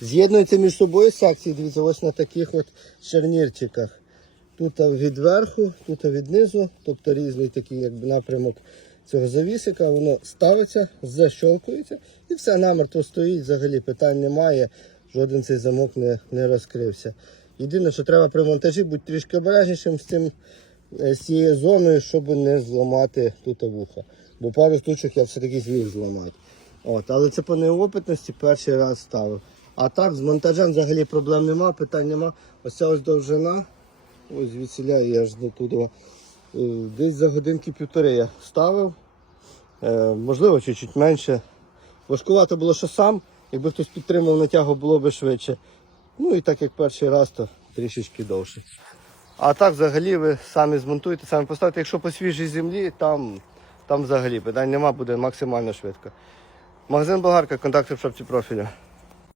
З'єднуються між собою секції, дивіться, ось на таких от шарнірчиках. Тут від верху, тут від низу, тобто різний такий якби, напрямок цього завісика, воно ставиться, защолкується і все намертво стоїть, взагалі питань немає, жоден цей замок не, не розкрився. Єдине, що треба при монтажі бути трішки обережнішим з цим е, з цією зоною, щоб не зламати тут вуха. Бо пару штучок я все-таки зміг зламати. От, але це по неопитності перший раз ставив. А так, з монтажем взагалі проблем нема, питань нема. Ось ця ось довжина. Ось звідсіля я аж до туди. Е, Десь за годинки півтори я ставив. Е, можливо, чуть-чуть менше. Важкувато було, що сам. Якби хтось підтримав натягу, було б швидше. Ну і так як перший раз, то трішечки довше. А так взагалі ви самі змонтуєте, самі поставите. Якщо по свіжій землі, там, там взагалі питань нема, буде максимально швидко. Магазин Болгарка, контакти в шапці профілю.